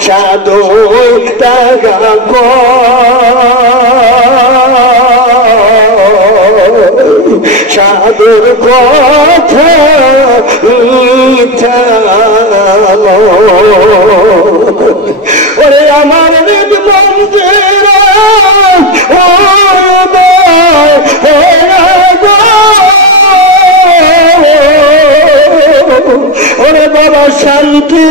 সাধুই টাকা সাধুর কথা ওরে আমার নিজ মন্দির ওরে বাবা শান্তি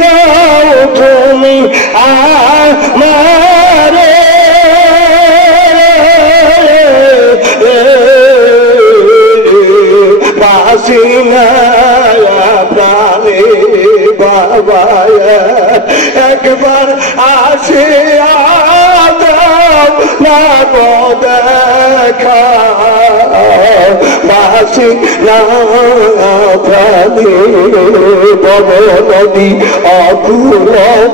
দাও তুমি আমারে বাসিনা প্রাণে বাবা একবার আসিয়া দাও না দেখা বাসি না প্রাণে বব নদী অকুল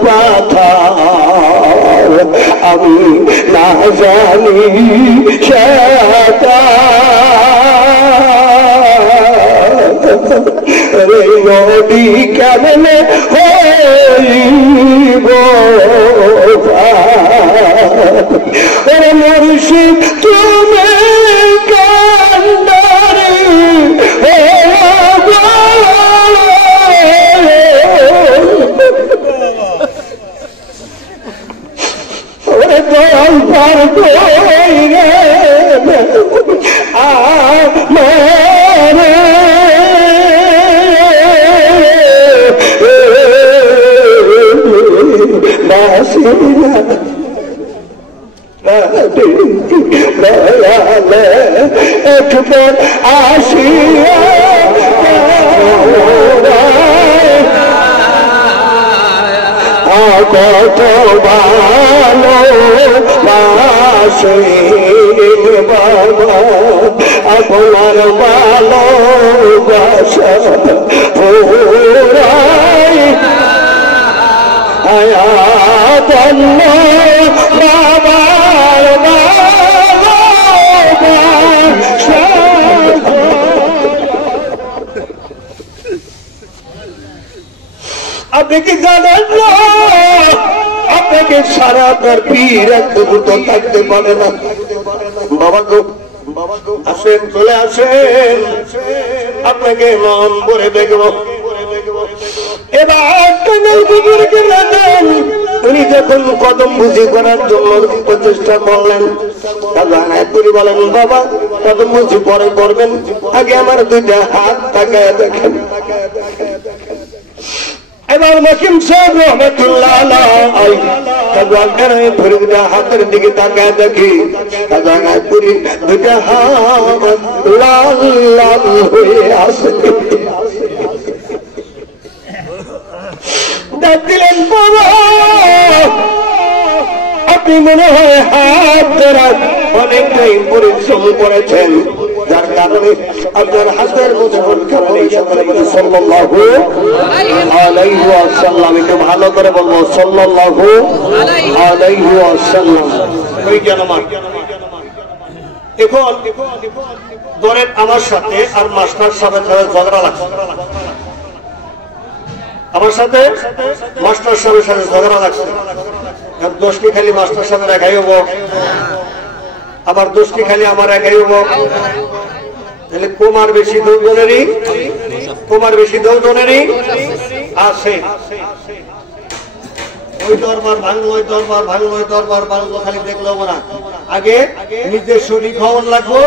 পাথার আমি না জানি সেটা রে নদী কেমনে হইব রে মুর্শিদ তুমি কান্দারি ওরে দয়াল পার কইরে আমারে একবার আসিয়া কত ভালো বাসে বাবা আপনার ভালোবাসা পুরাই আয়াতন্ন বাবার আপনি কি জানেন না আপনাকে সারা আপনার পীর একটু থাকতে পারে না বাবা গো আসেন চলে আসেন আপনাকে মন ভরে দেখবো এবার উনি যখন কদম বুঝি করার জন্য প্রচেষ্টা করলেন বলেন বাবা কদম বুঝি পরে করবেন আগে আমার দুইটা হাত তাকায় দেখেন এবার মকিম সাহেব রহমতুল্লাহ হাতের দিকে তাকায় দেখি দুইটা হাত লাল লাল হয়ে আসে দিলেন বাবা আপনি মনে হয় হাত ধরা অনেকটাই পরিশ্রম করেছেন যার কারণে আপনার হাতের মধ্যে সাল্লাল্লাহু আলাইহি ওয়াসাল্লাম একটু ভালো করে বলবো সাল্লাল্লাহু আলাইহি ওয়াসাল্লাম ওই জানামা এখন ধরেন আমার সাথে আর মাস্টার সাহেবের ঝগড়া লাগছে আমার সাথে মাস্টার সাহেবের সাথে ঝগড়া লাগছে দোষ কি খালি মাস্টার সাহেবের একাই হবো আমার দোষ কি খালি আমার একাই হবো তাহলে কুমার বেশি দৌজনেরই আছে ওই দরবার ভাঙলো ওই দরবার ভাঙলো ওই দরবার ভাঙলো খালি দেখলো না আগে নিজের শরীর খবর লাগবো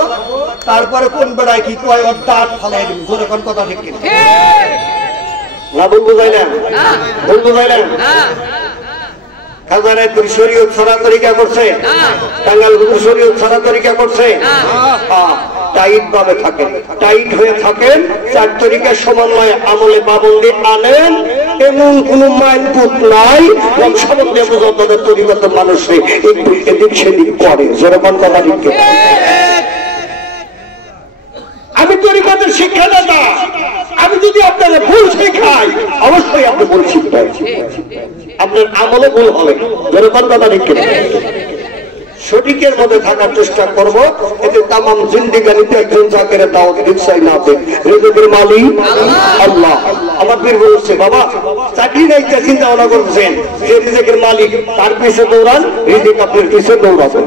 তারপরে কোন বেড়ায় কি কয় ওর দাঁত ফালাই দিবি জোরে কোন কথা ঠিক কিনা না ভুল বুঝাইলেন ভুল বুঝাইলেন খাজানায় তুই শরীয়ত ছাড়া তরিকা করছে টাঙ্গাল গুরু শরীয়ত ছাড়া তরিকা করছে টাইট ভাবে থাকেন টাইট হয়ে থাকেন চার তরিকার সমন্বয়ে আমলে পাবন্দি আনেন এমন কোন মাইলপুত নাই সম্বন্ধে আপনাদের তরিগত মানুষে একটু এদিক সেদিক করে যেরকম কথা ঠিক আমি তরিকাতের শিক্ষাদাতা আমি যদি আপনারা ভুল শেখাই অবশ্যই আপনি ভুল শিখতে আপনার আমলে ভুল হবে যেরকম কথা ঠিক সঠিকের মধ্যে থাকার চেষ্টা করবো এতে তামাম জিন্দিগানিতে একজন জাকের দাওয়াত দিচ্ছাই না দেখ রিজিকের মালিক আল্লাহ আমার তাকবীর বলছে বাবা চাকরি নাই চিন্তা ভাবনা করছেন যে রিজিকের মালিক তার পিছে দৌড়ান রিজিক আপনার পিছে দৌড়াবেন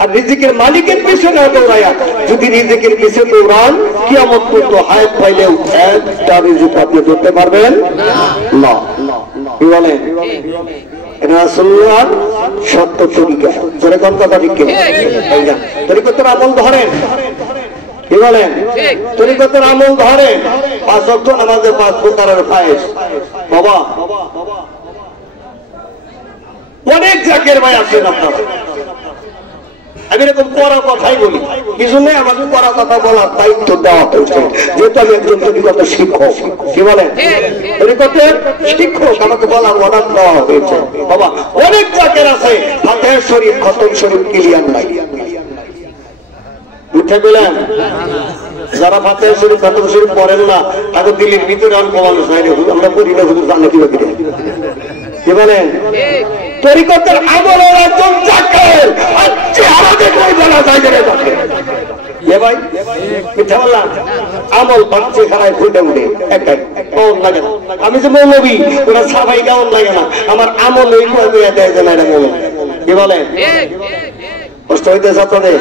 আর রিজিকের মালিকের পিছনে দৌড়ায়া যদি রিজিকের পিছনে দৌড়ান কিয়ামত পর্যন্ত হায়াত পাইলেও একটা রিজিক আপনি ধরতে পারবেন না কি বলেন এটা রাসূলুল্লাহর সত্য তরিকা জোরে কোন কথা ঠিক কি না তরিকতের আমল ধরেন কি বলেন তরিকতের আমল ধরেন 5 ওয়াক্ত নামাজে 5 প্রকারের ফায়েজ বাবা অনেক জাকের ভাই আছেন আপনারা আমি এরকম পড়া কথাই বলি কিছু নেই আমাকে পড়া কথা বলার দায়িত্ব দেওয়া হয়েছে যেহেতু আমি একজন তরিকত শিক্ষক কি বলেন তরিকতের শিক্ষক আমাকে বলার অর্ডার দেওয়া হয়েছে বাবা অনেক জাকের আছে ফাতিহা শরীফ খতম শরীফ ক্লিয়ার নাই উঠে গেলেন যারা ফাতিহা শরীফ খতম শরীফ পড়েন না তাকে দিল্লির ভিতরে অল্প মানুষ নাই আমরা পড়ি না হুজুর জানে কি বাকি কি বলেন তরিকতের আমলের একজন জাকের আজকে আমাদের কই বলা যায় না তাকে এ ভাই মিথ্যা বললাম আমল বাচ্চা খারায় ফুটে উঠে একাই কোন লাগে না আমি যে মৌলবী ওরা সবাই কেমন লাগে না আমার আমল এই কই দেয় যে না এটা মৌলবী কি বলেন কষ্ট হইতেছে আপনাদের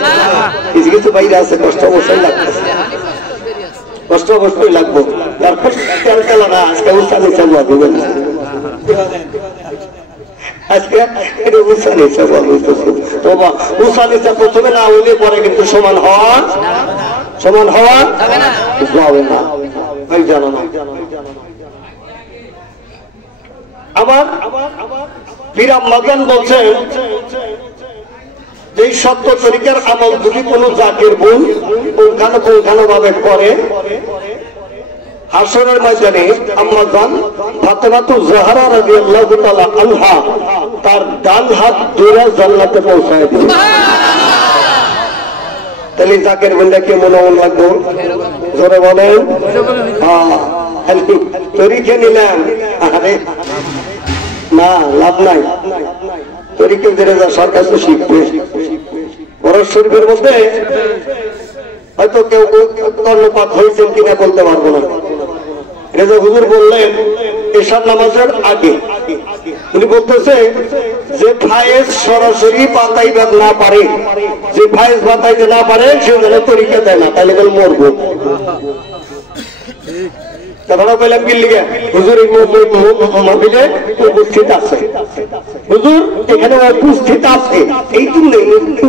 কিছু কিছু বাইরে আছে কষ্ট অবশ্যই লাগতেছে কষ্ট অবশ্যই লাগবো তারপর তেল তেল না আজকে উৎসাহ চালু দিবেন আজকে এটা উৎসাহ প্রথমে না হইলে পরে কিন্তু সমান হওয়া যাবে না জানো না আবার বিরাম মাজান বলছেন যে সত্য তরিকার আমল যদি কোনো জাতির ভুল পুঙ্খানো ভাবে করে হাসরের ময়দানে আম্মা জান ফাতেমাতুজ জাহরা রাদিয়াল্লাহু তাআলা আনহা তার ডান হাত ধরে জান্নাতে পৌঁছায় দিল তাহলে জাকের বন্ধা কে মনে লাগবে জোরে বলেন হ্যাঁ তরিকা নিলাম আরে না লাভ নাই তরিকা ধরে যা সরকার তো শিখবে ওরস শরীফের মধ্যে হয়তো কেউ কর্ণপাত হয়েছেন কিনা বলতে পারবো না রেজা হুজুর বললেন এশার নামাজের আগে উনি বলতেছে যে ফায়েজ সরাসরি বাতাইতে না পারে যে ফায়েজ বাতাইতে না পারে সে যেন তরিকা দেয় না তাহলে বল মরবো কথাটা বললাম কি লিখে হুজুর মাহফিলে উপস্থিত আছে হুজুর এখানে উপস্থিত আছে এই জন্য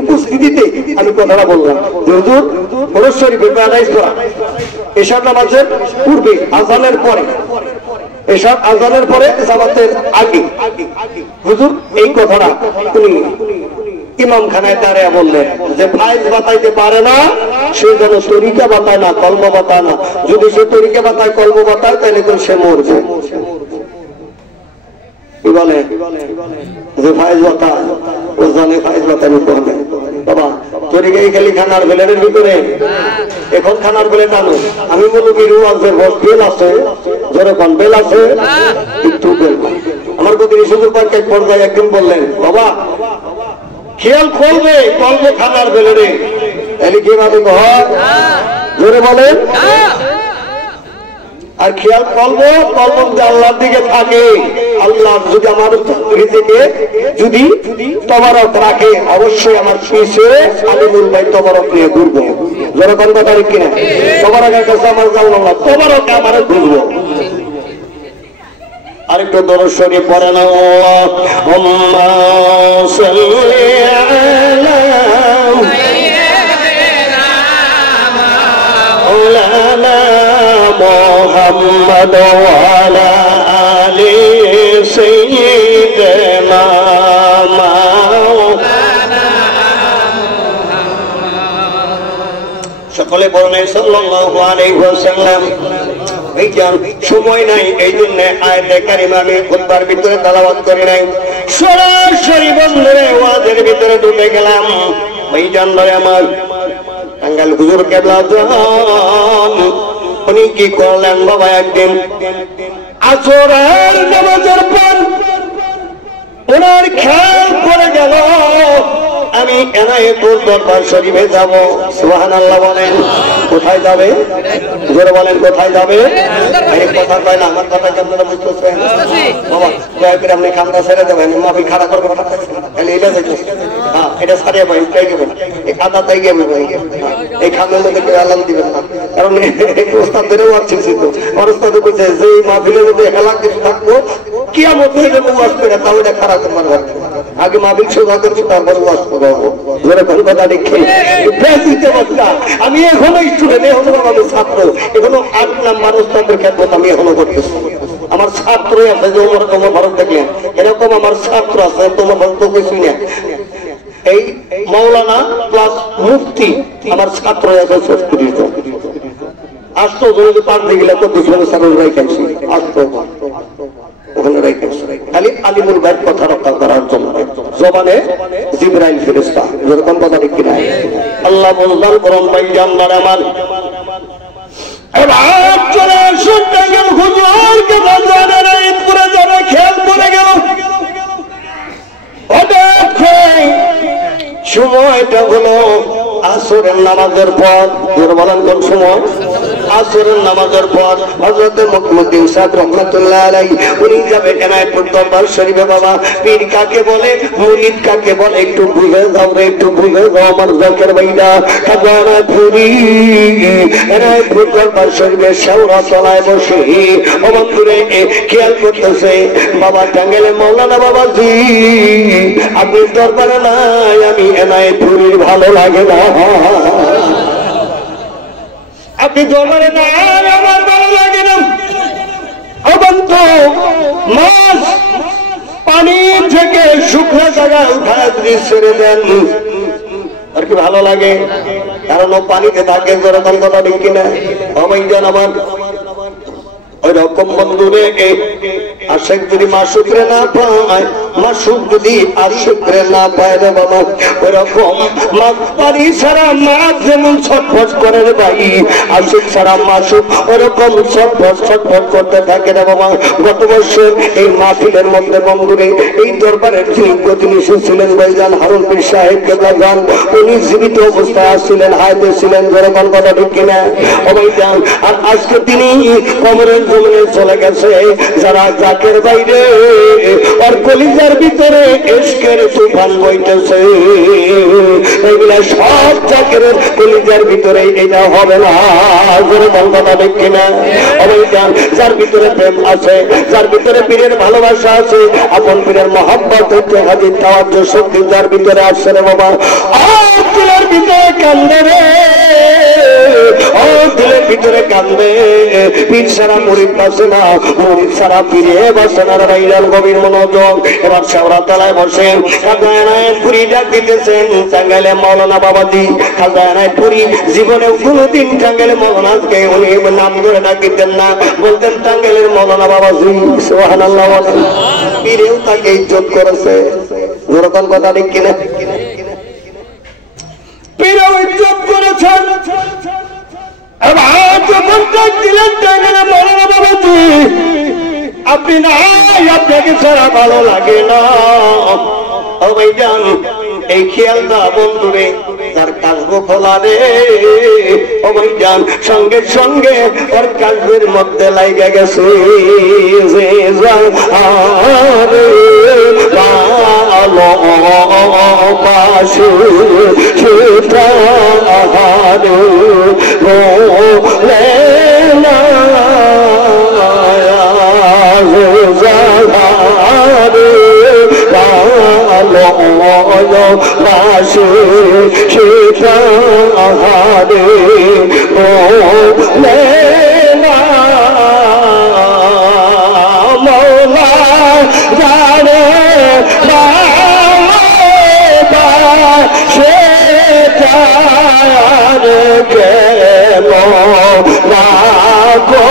উপস্থিতিতে আমি কথাটা বললাম হুজুর ওরস শরীফে আদায় করা এশার নামাজের পূর্বে আযানের পরে এশার আযানের পরে জামাতের আগে হুজুর এই কথাটা উনি ইমাম খানায় দাঁড়িয়ে বললেন যে ফায়েজ বাতাইতে পারে না সে যেন তরিকা বাতায় না কলম বাতায় না যদি সে তরিকা বাতায় কলম বাতায় তাহলে তো সে মরবে কি বলে যে ফায়েজ বাতায় ও জানে ফায়েজ বাতায় করবে বাবা তরিকাই খালি খানার বেলের ভিতরে এখন খানার বেলে টানো আমি বলবো বিরু আছে বেল আছে যেরকম বেল আছে একটু বেল আমার প্রতি সুযোগ পার্কে এক পর্যায়ে একদিন বললেন বাবা খেয়াল করবে কলবে খানার বেলেরে তাহলে কিভাবে হয় জোরে বলেন আর খেয়াল করবো কলম যে আল্লাহর দিকে থাকে আল্লাহ যদি আমার রিজিকে যদি তবারক রাখে অবশ্যই আমার পিছে আলিমুল ভাই তবারক নিয়ে ঘুরবো জোরে কোন কথা ঠিক কিনা তবারকের কাছে আমার যাবো না তবারকে আমার ঘুরবো আরেকটু দরুদ শরীফ পড়েন আল্লাহুম্মা সাল্লি আলা মাওলানা মুহাম্মদ ওয়া আলা আলি সাইয়্যিদিনা মাওলানা সকলে বলেন সাল্লাল্লাহু আলাইহি ওয়াসাল্লাম সময় নাই এই জন্য আয়াতে কারিমা আমি খুতবার ভিতরে তেলাওয়াত করি নাই সরাসরি বন্ধুরে ওয়াজের ভিতরে ঢুকে গেলাম এই জানলে আমার টাঙ্গাইল হুজুর কেবলা জান উনি কি করলেন বাবা একদিন আসরের নামাজের পর ওনার খেয়াল পড়ে গেল আমি এনায়েতুর দরবার শরীফে যাব। সুবহানাল্লাহ বলেন। কোথায় যাবে? জোরে বলেন কোথায় যাবে? এই কথা কয় না, আমার কথা আপনারা বুঝতেছেন? বাবা দয়া করে আপনি খামটা ছেড়ে দেবেন, মাহফিল খাড়া করবেন না, তাহলে এটা যাইতেছে। হ্যাঁ এটা ছাড়িয়ে ভাই উঠে গেবেন, এই কাদা তাই গেবে ভাই, এই খামের মধ্যে কেউ আলাম দিবেন না, কারণ ওস্তাদ ধরেও আসছে তো আমার ওস্তাদ বলছে যে এই মাহফিলের মধ্যে এলাক কিছু থাকবো কিয়ামত থেকে ওয়াজ করে তাও এটা খারাপ করবার হবে। আগে মাহফিল সোজা করবো তারপর ওয়াজ করবো। যেরকম কথা দেখে আমি এখনো স্টুডেন্ট, এখনো আমি ছাত্র, এখনো 8 নাম্বার ওস্তাদের খেদমত আমি এখনো করতেছি। আমার ছাত্র আছে যে তোমার ভারত দেখলেন, এরকম আমার ছাত্র আছে তোমার ভারত কিছুই না। এই মাওলানা প্লাস মুফতি আমার ছাত্র আছে 70 জন। আসতো যদি পার দিয়ে গেলে তো 200 সাল রাইখাইছি, আসতো ওখানে রাইখাইছি খালি আলিমুল ভাইয়ের কথা রক্ষা করার জন্য। জবানে জিবরাইল ফেরেশতা, যেরকম কথা ঠিক কিনা? আল্লাহ বলদান করুন ভাই জানলার আমার এবার চলে শুনতে গেল হুজুর কে বাজারে ঈদ করে যাবে, খেয়াল করে গেল সময়টা হলো আসরের নামাজের পর। বলেন কোন সময়? আসরের নামাজের পর। হযরত মুকমুদ্দিন সাহেব রহমাতুল্লাহ আলাইহি উনি যাবে এনায়েতপুর দরবার শরীফে। বাবা পীর কাকে বলে, মুরিদ কাকে বলে একটু বুঝে যাও রে, একটু বুঝে যাও আমার জাকের ভাইরা। খাজানা পুরি এনায়েতপুর দরবার শরীফে শেওড়া তলায় বসে অবান্তরে খেয়াল করতেছে বাবা টাঙ্গেলে মাওলানা বাবাজি আপনি দরবারে নাই, আমি এনায়েতপুরীর ভালো লাগে না। আপনি দরবারে নাই, আমার ভালো লাগে না। অবন্ত মাছ পানি থেকে শুকনো জায়গায় উঠায় যদি ছেড়ে দেন আর কি ভালো লাগে? কারণ ও পানিতে থাকে, যেরকম কথা ঠিক কিনা? অবৈজান আমার ওই রকম বন্ধুরে আশেক যদি মাসুকরে না পায়, মাসুক যদি আশেকরে না পায় রে বাবা, ওই রকম মাছ পানি ছাড়া মাছ যেমন ছটফট করে রে ভাই, আশেক ছাড়া মাসুক ওরকম ছটফট করতে থাকে রে বাবা। গত বছর এই মাহফিলের মধ্যে বন্ধুরে এই দরবারের যিনি প্রতিনিধি ছিলেন ভাইজান হারুন পীর সাহেব কেবলাজান, উনি জীবিত অবস্থায় আসছিলেন, হায়াতে ছিলেন, যেরকম কথা ঠিক কিনা? ও ভাইজান আর আজকে তিনি কবরের জমিনে চলে গেছে। যারা জাকের বাইরে আর কলিজার ভিতরে ইশকের তুফান বইতেছে, এগুলা সব জাকের কলিজার ভিতরে এটা হবে না, যেরকম কথা ঠিক কিনা? অবৈজান যার ভিতরে প্রেম আছে, যার ভিতরে পীরের ভালোবাসা আছে, আপন পীরের মহব্বত হচ্ছে হাজির তাওয়াজ্জুহ শক্তি যার ভিতরে আসছে রে বাবা, দিলের ভিতরে কান্দে রে, ও দিলের ভিতরে কান্দে। পীর সারা মুরিদ বাসে না, মুরিদ সারা পীরে বাসে না রে ভাইরাল গভীর মনোযোগ। এবার শেওড়া তলায় বসেন খাজা এনায়েতপুরী ডাক দিতেছেন টাঙ্গাইলে মাওলানা বাবাজি। খাজা এনায়েতপুরী জীবনে কোনোদিন টাঙ্গাইলে মাওলানাকে উনি নাম ধরে ডাক দিতেন না, বলতেন টাঙ্গাইলের মাওলানা বাবাজি। সুবহানাল্লাহ বলেন। পীরেও তাকে ইজ্জত করেছে, যেরকম কথা ঠিক কিনা? পীরেও ইজ্জত করেছেন। আপনি নাই, আপনাকে ছাড়া ভালো লাগে না। এই খেয়ালটা বন্ধুরে তার কাজবো খোলা রে, ও ভাইজান সঙ্গে সঙ্গে ওর কাজের মধ্যে লাইগা গেছে যে সেটা বলে না বাসে সেটা আহারে বলে না মৌলা জানে সেটা কেন না গো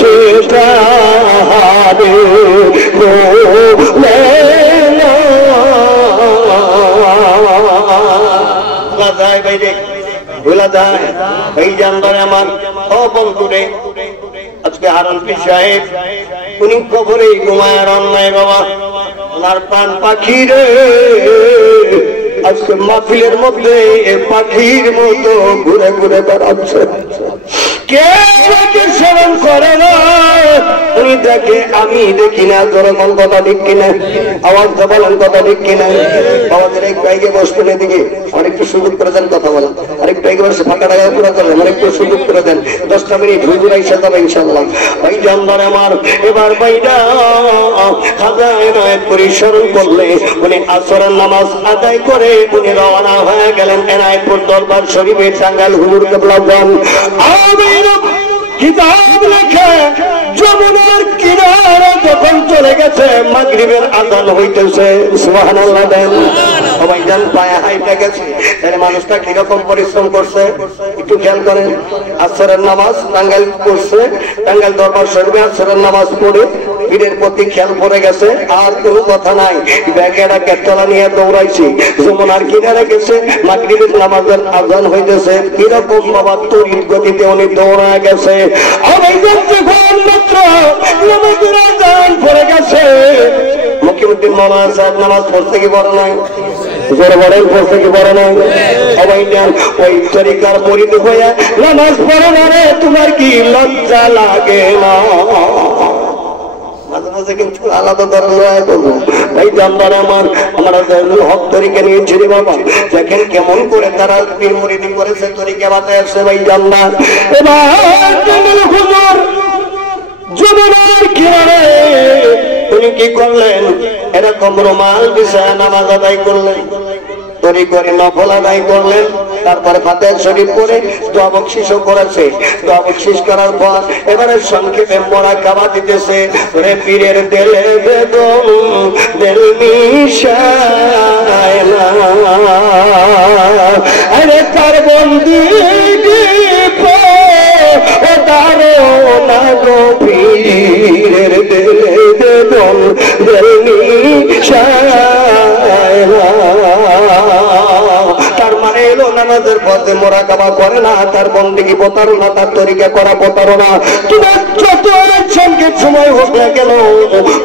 সেটা চলে যায়। এই জানদারে আমার ও বন্ধুরে, আজকে হারুন পীর সাহেব উনি কবরে ঘুমায় অন্যায় বাবা, ওনার প্রাণ পাখি রে আজকে মাহফিলের মধ্যে পাখির মতো ঘুরে ঘুরে বেড়াচ্ছে। কে স্মরণ করে না উনি দেখে, আমি দেখি না। জনগণ কথা ঠিক কিনা? আওয়াজ বলেন কথা ঠিক কিনা? আমাদের এক বাইকে বসবেন এদিকে, অনেকটু সুযোগ করে দেন কথা বলেন। আরেকটু এগিয়ে বসে ফাঁকা টাকা পুরো করেন, অনেকটু সুযোগ করে দেন। 10টা মিনিট হুজুর আইসা যাবে ইনশাআল্লাহ। ভাই জানদার আমার এবার বাইরা খাজা এনায়েত পরিস্মরণ করলে উনি আসরের নামাজ আদায় করে উনি রওনা হয়ে গেলেন এনায়েতপুর দরবার শরীফে। টাঙ্গাইল হুজুর কেবলা যান কিতাব লেখে যমুনার কিনারে যখন চলে গেছে মাগরিবের আযান হইতেছে। সুবহানাল্লাহ দেন সবাই জান পায়ে হাইটা গেছে। তাহলে মানুষটা কিরকম পরিশ্রম করছে একটু খেয়াল করেন। আসরের নামাজ টাঙ্গাইল পড়ছে, টাঙ্গাইল দরবার শরীফে আসরের নামাজ পড়ে পীরের প্রতি খেয়াল পড়ে গেছে। আর কোনো কথা নাই, ব্যাগেরা কেতলা নিয়ে দৌড়াইছি, যমুনার কিনারে গেছে, মাগরিবের নামাজের আযান হইতেছে। কিরকম বাবা তড়িৎ গতিতে উনি দৌড়ায় গেছে। নামাজের আযান পড়ে গেছে। মুকিমউদ্দিন মাওলানা সাহেব নামাজ পড়তে কি বড় নাই? জোরে বলেন পড়তে কি বড় নাই? সবাই জান ওই তরিকার মুরিদ হয়ে নামাজ পড়ে না রে, তোমার কি লজ্জা লাগে না? মাঝে মাঝে কিন্তু আলাদা ধরনের করবো। ভাই জানদার আমার, আমরা হক তরিকা নিয়েছি রে বাবা, দেখেন কেমন করে তারা পীর মুরিদি করেছে, তরিকা বাতায় আসছে। ভাই জানদার এবার হুজুর যমুনার কিনারে উনি কি করলেন? এরকম রুমাল বিছায় নামাজ আদায় করলেন, তরি করে নফল আদায় করলেন। তারপরে ফাতিহা শরীফ পড়ে দোয়া বকশিশও করেছে। দোয়া বকশিশ করার পর এবারে সংক্ষেপে মুরাকাবা দিতেছে। রে পীরের দিলে বেদন দিল মিশায় না, আরে তার বন্দিগি পো ও দারো না গো পীরের দিলে বেদন দিল মিশায় না। তার মানে এলো নামাজের পথে মুরাকাবা করে না, তার বন্দেগী প্রতারণা, তার তরিকা করা প্রতারণা। তোমার যত সংক্ষেপ সময় হোক না কেন,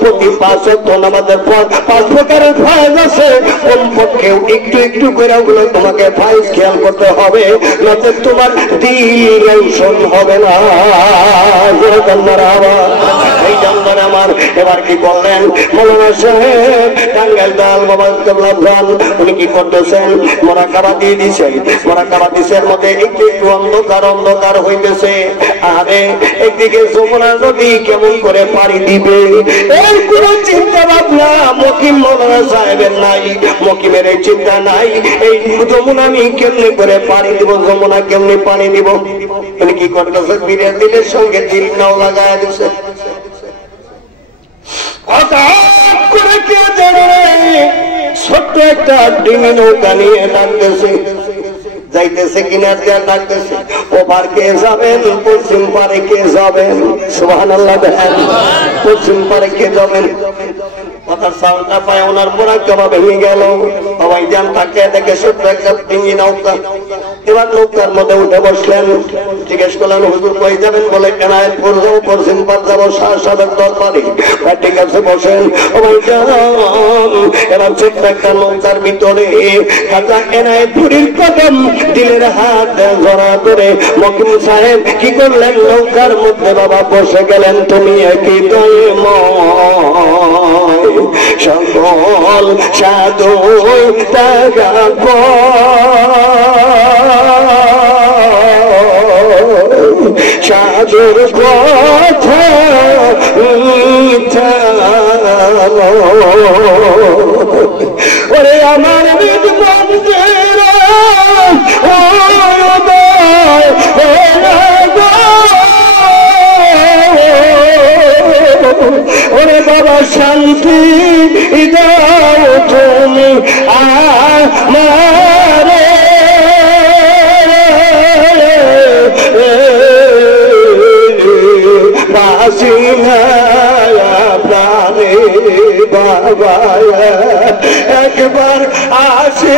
প্রতি 5 ওয়াক্ত নামাজের পর 5 প্রকারের ফায়জ আছে। কমপক্ষে একটু একটু করে ওগুলো তোমাকে ফায়জ খেয়াল করতে হবে, নয়তো তোমার দিল রৌশন হবে না। এই জানদার আমার এবার কি করলেন? মাওলানা সাহেব টাঙ্গাইল দাল বাবা কেবলা যান, উনি কি করতেছেন? মুরাকাবা দিয়ে দিয়েছেন। মুরাকাবা দিছের মধ্যে একটু একটু অন্ধকার অন্ধকার হইতেছে। আরে একদিকে যমুনা নদী কেমন করে পাড়ি দিবে এর কোন চিন্তা ভাবনা মকিম মাওলানা সাহেবের নাই। মকিমের এই চিন্তা নাই, এই যমুনা আমি কেমনে করে পাড়ি দিব, যমুনা কেমনে পানি দিব। উনি কি করতেছে? পীরের দিলের সঙ্গে দিল নাও লাগায় দিচ্ছে। হঠাৎ করে কে জানে ছোট্ট একটা ডিঙি নৌকা নিয়ে ডাকতেছে, যাইতেছে কিনার দিয়ে ডাকতেছে, ওপার কে যাবেন? পশ্চিম পারে কে যাবেন? সুবহানাল্লাহ দেখেন, পশ্চিম পারে কে যাবেন? কথার সাউন্ডটা পায় ওনার মুরাকাবা ভেঙে গেল। সবাই জান তাকে দেখে ছোট্ট একটা ডিঙি নৌকা। এবার নৌকার মধ্যে উঠে বসলেন। জিজ্ঞেস করলেন হুজুর কই যাবেন? বলে এনায়েতপুর যাবো, পশ্চিম পার যাবো, শাহ সাহেবের দরবারে। ঠিক আছে বসেন। সবাই জান এবার ছোট্ট একটা নৌকার ভিতরে খাজা এনায়েতপুরীর কদম দিলের হাত ধরা করে মকিম সাহেব কি করলেন? নৌকার মধ্যে বাবা বসে গেলেন। তুমি একই দয়াময় সকল সাধু তাগাব সাধুর কথা ওরে আমার নিজ মন্দির ওরে বাবা শান্তি দাও তুমি আমারে বাসিনা প্রাণে বাবা একবার আসে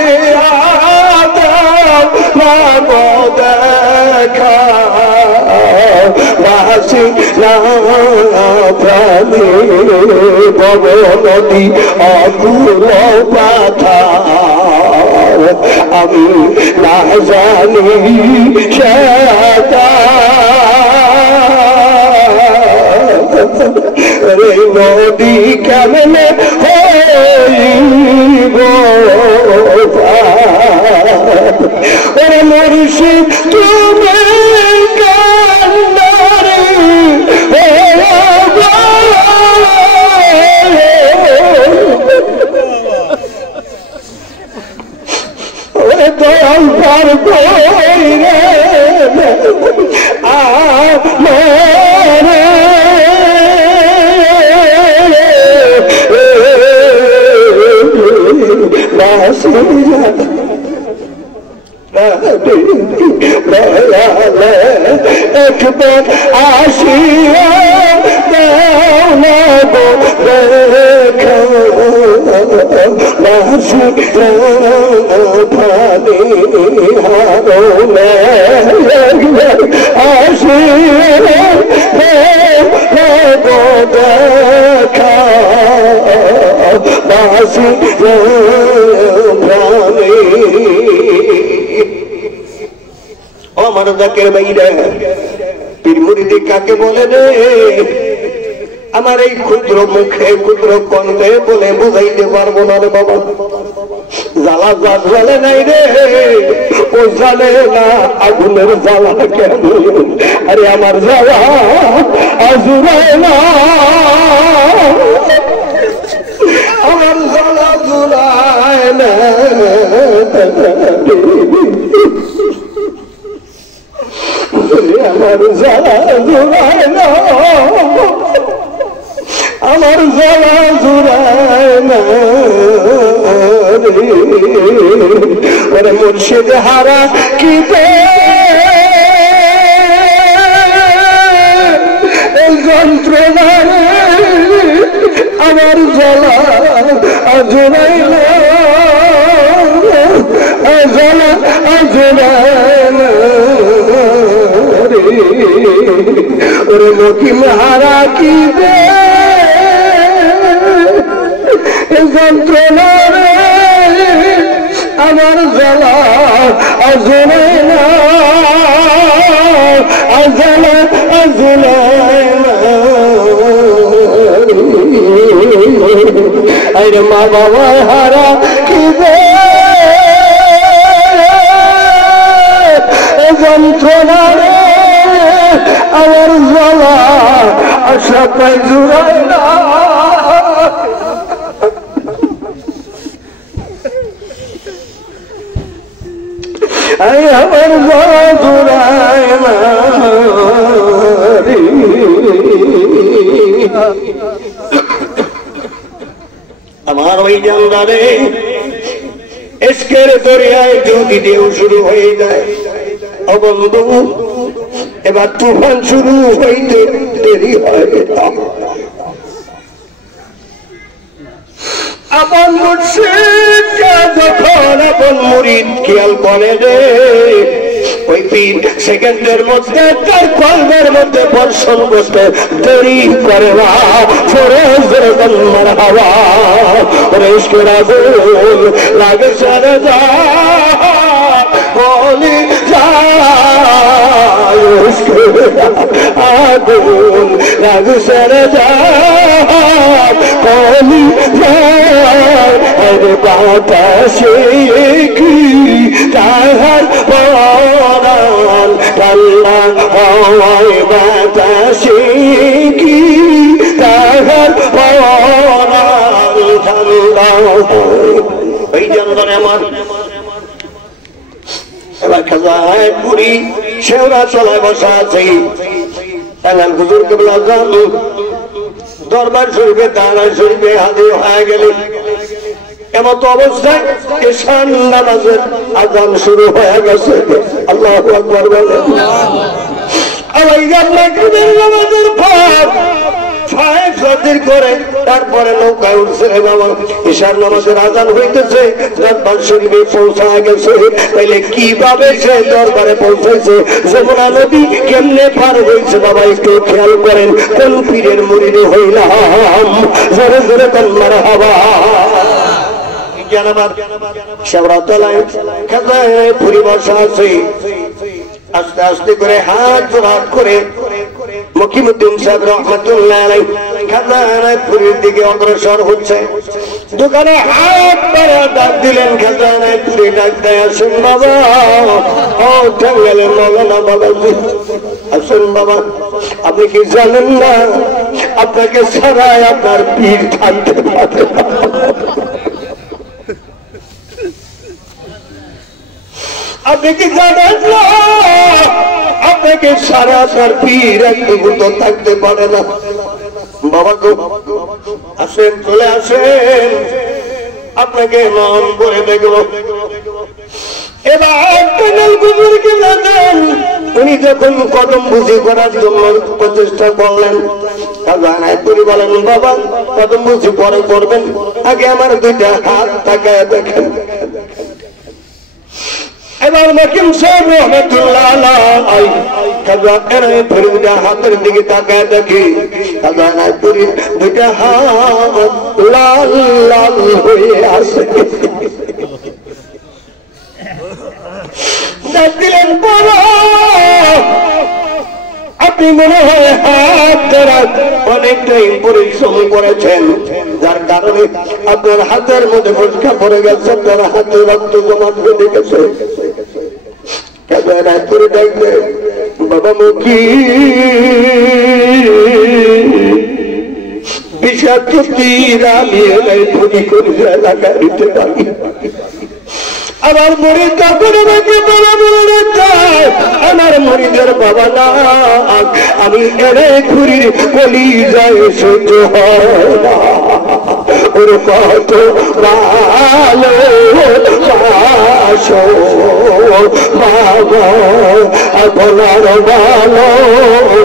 আদা না প্রাণে বব নদী অকুল পাথার আমি না জানি রে নদী কেমনে হইব রে মুর্শিদ তুমি কান্দারে ওরে দয়াল পার কইরে আমারে একবার আসিয়া দেখা ভালে আসিয়া দেখা বাসি প্রাণে আমার জাকের বাইরে পীর মুরিদি কাকে বলে রে আমার এই ক্ষুদ্র মুখে ক্ষুদ্র কণ্ঠে বলে বোঝাইতে পারবো না রে বাবা জ্বালা জাত জ্বালে নাই রে ও জানে না আগুনের জ্বালা কেন আরে আমার জ্বালা আজুরায় না আমার জ্বালা জুড়ায় না আমার জ্বালা জুড়ায় না আমার জ্বালা জুড়ায় না ওরে মুর্শিদ হারা কি যন্ত্রণা আমার জ্বালা জুড়ায় না জ্বালা জুড়ায় না ওরে মকিম হারা কি যন্ত্রণা আমার জ্বালা জুড়ায় না জ্বালা জুড়ায় না আরে মা বাবা হারা কি যন্ত্রণা আমার জ্বালা আশা পাই জুড়ায় না আমার জ্বালা জুড়ায় না আমার ওই জানদারে এসকের দরিয়ায় যদি ঢেউ শুরু হয়ে যায় অবন্ধু এবার তুফান শুরু হইতে দেরি হয় আপন মুর্শিদ যখন আপন মুরিদ খেয়াল করে রে ওই পীর সেকেন্ডের মধ্যে তার কলবের মধ্যে বর্ষণ করতে দেরি করে না ফরজের জন্মের হাওয়া রেশকের আগুন লাগে সারা যা বলি আগুন লাগে সারা যা বলি আরে বাতাসে কি তাহার পরাণ কাল্লা হয় বাতাসে কি তাহার পরাণ ঠান্ডা ওই জন্যে আমার এবার খাজায় পুরী শেওরা চলায় বসা আছে তাহলে হুজুর কেবলা জানু দরবার শরীফে দাঁড়া শরীফে হাজির হয়ে গেল এমত অবস্থায় ঈশান নামাজের আযান শুরু হয়ে গেছে আল্লাহু আকবার বলেন আল্লাহ মাগরিবের নামাজের পর করে তারপরে নৌকায় উঠছে বাবা। ঈশার নামাজের আজান হইতেছে, দরবার শরীফে পৌঁছায় গেছে। তাইলে কিভাবে সে দরবারে পৌঁছেছে, যমুনা নদী কেমনে পার হয়েছে বাবা একটু খেয়াল করেন। কোন পীরের মুরিদ হইলাম, জোরে জোরে কোন মারহাবা। আস্তে আস্তে করে হাত জোড়াত করে মকিমুদ্দিন সাহেব রহমতুল্লাহ আলাইহি খাজানাপুরের দিকে অগ্রসর হচ্ছে। দোকানে হাত বাড়া ডাক দিলেন, খাজানাপুরে ডাক দেয়, আসুন বাবা। ও টাঙ্গাইলের মৌলানা বাবাজি, আসুন বাবা। আপনি কি জানেন না আপনাকে ছাড়াই আপনার পীর থাকতে পারে? আপনি কি জানেন না আপনাকে সারা আপনার পীর এক মুহূর্ত থাকতে পারে না? বাবা গো আসেন, চলে আসেন, আপনাকে মন করে দেখব। এবার টাঙ্গাইল হুজুরকে জানেন, উনি যখন কদম বুঝি করার জন্য প্রচেষ্টা করলেন, খাজানাপুরি বলেন, বাবা কদম বুঝি পরে করবেন, আগে আমার দুইটা হাত তাকায় দেখেন। এবার মকিম সাহেব রহমতুল্লাহ আলাইহি খাজানাপুরি দুইটা হাতের দিকে তাকায় দেখি, খাজানাপুরি দুইটা হাত লাল লাল হয়ে আছে। দিলেন বড়, আপনি মনে হয় হাত ধরা অনেকটাই পরিশ্রম করেছেন, যার কারণে আপনার হাতের মধ্যে ফসকা পড়ে গেছে, আপনার হাতে রক্ত জমাট বেঁধে গেছে। খাজানাপুরি ডাকবে, বাবা মুখী বিষাক্ত তীর আমি এলাই ফুটি করে এলাকায় দিতে পারি। আমার মরিদ তখন আমাকে বাবা বলে যায়, আমার মরিদের বাবা না, আমি এনে ঘুরির কলি যায় সহ্য হয় না। ওর কত ভালো বাসো বাবা, আপনার ভালো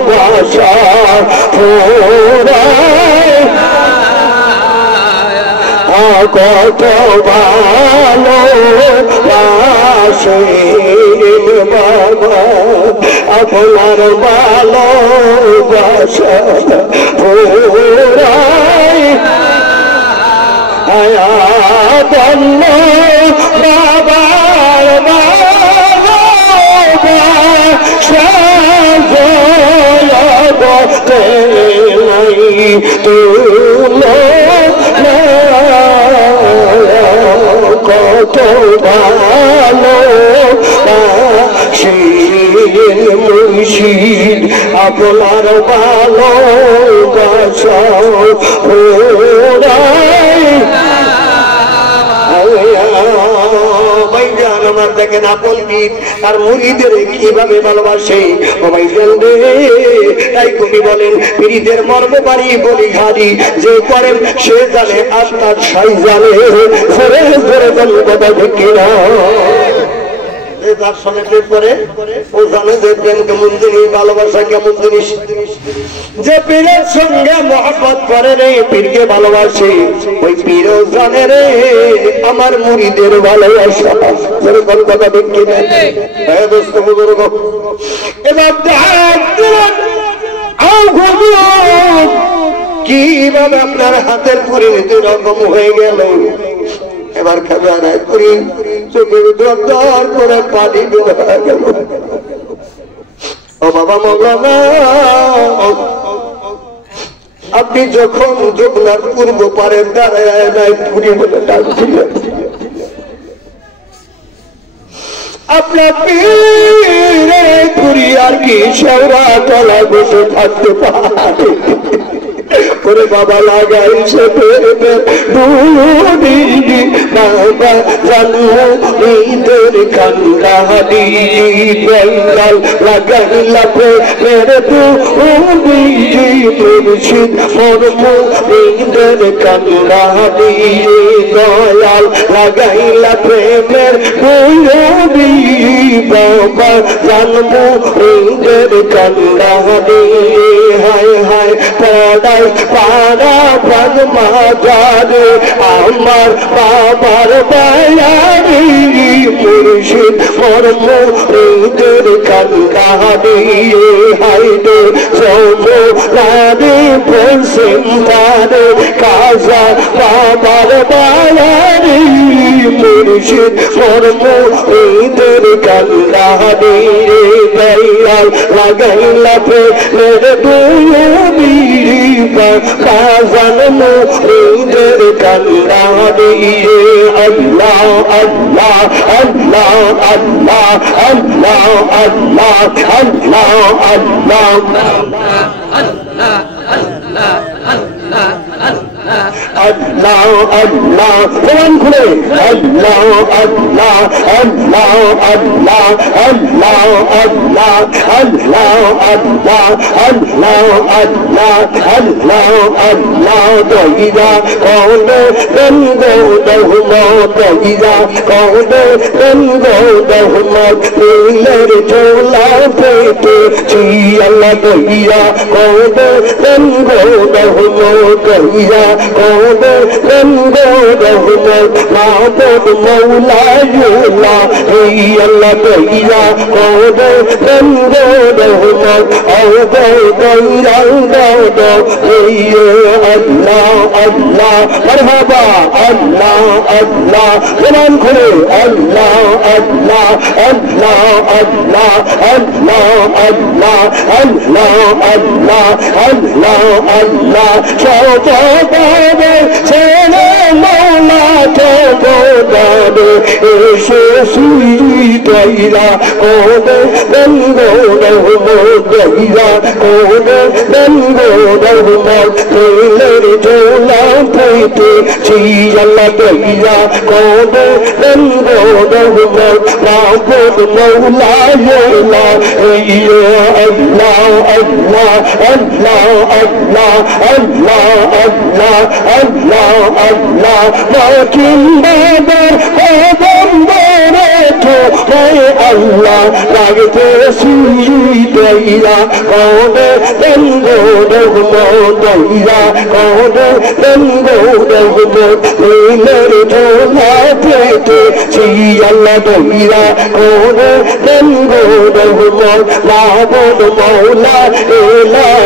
বাসা কত ভালো বাসেন বাবা, আপনার ভালো বাসা পুরাই বন্য বাবার বাসা তুলো কত ভালো মুর্শিদ, আপনার ভালো বাসা আমার দেখেন আপন পীর আর মুরিদের কিভাবে ভালোবাসে। তাই কবি বলেন, পীরদের মর্ম বাড়ি বলি ঘাড়ি, যে করেন সে জানে আপনার সাই জানে। ফেরে ফেরে কথা ঢুকি না, তার সঙ্গে প্রেম করে ও জানে যে প্রেম কেমন জিনিস, ভালোবাসা কেমন জিনিস। যে পীরের সঙ্গে মহব্বত করে রে, পীরকে ভালোবাসে, ওই পীরও জানে রে আমার মুরিদের ভালোবাসা। যেরকম কথা দেখি না দোস্ত বুজুর্গ। এবার কিভাবে আপনার হাতের পরিণতি রকম হয়ে গেল। এবার খাজানাপুরি চোখের দর করে পানি বের হয়ে গেল। ও বাবা মৌলানা, আপনি যখন যমুনার পূর্ব পারে দাঁড়ায় নাই পুরী বলে ডাকছিলেন, আপনার পীরের পুরী আর কি শেওড়া তলা বসে থাকতে পারে? করে বাবা লাগাইছে বাবা জানো ঈদের কান্দাহারি বেঙ্গল লাগাইলা মেরে মুর্শিদ মরমু ঈদের কান্দাহারি দয়াল লাগাইলা প্রেমের গুরবি বাবা জন্ম ঈদের কান্দারি হায় হায় পড়াই পাড়া প্রাণ মাজারে আমার বাবার বায়ারি মুর্শিদ মর্ম ঈদের কান্দারি হায় রে সৌরারে পশ্চিমবারে কাজা বাবার বায়ারি মুর্শিদ মর্ম ঈদের কান্দারি দয়াল লাগাইলা প্রেমের গুরবি বাজান মুরিদের কান্দারি আল্লাহ আল্লাহ আল্লাহ আল্লাহ আল্লাহ আল্লাহ আল্লাহ আল্লাহ আল্লাহ আল্লাহ কোরআন খুলে আল্লাহ আল্লাহ আল্লাহ আল্লাহ আল্লাহ আল্লাহ আল্লাহ আল্লাহ আল্লাহ আল্লাহ আল্লাহ আল্লাহ দইরা কওনে বন্দো রহমত দইরা কওনে বন্দো রহমত নীলের চোলা পেটে ছি আল্লাহ দইরা কওনে বন্দো রহমত দইরা কওনে বন্দো রহমত মাবুদ মওলা ইল্লাহ এই আল্লাহ দইরা কওনে বন্দো রহমত আওদা দইরা দাও এই আল্লাহ আল্লাহ মারহাবা আল্লাহ আল্লাহ কোরআন খুলে আল্লাহ আল্লাহ আল্লাহ আল্লাহ আল্লাহ আল্লাহ আল্লাহ আল্লাহ আল্লাহ আল্লাহ সবাবে ছেলে মওলা তো গোদাবে এসে সুই দইরা কোনে বন্দো রহমত দইরা কোনে বন্দো রহমত নীলের চোলা পেটে ছি আল্লাহ দইরা কোনে বন্দো রহমত মাবুদ মওলা ইল্লাহ এই আল্লাহ আল্লাহ আল্লাহ আল্লাহ আল্লাহ আল্লাহ আল্লাহ আল্লাহ মাকিন বাবার বন্দরে তো আল্লাহ লাগতে সুই দইরা কোনে বন্দো রহমত দইরা কোনে বন্দো রহমত নীলের চোলা পেটে ছি আল্লাহ দইরা কোনে বন্দো রহমত মাবুদ মওলা ইল্লাহ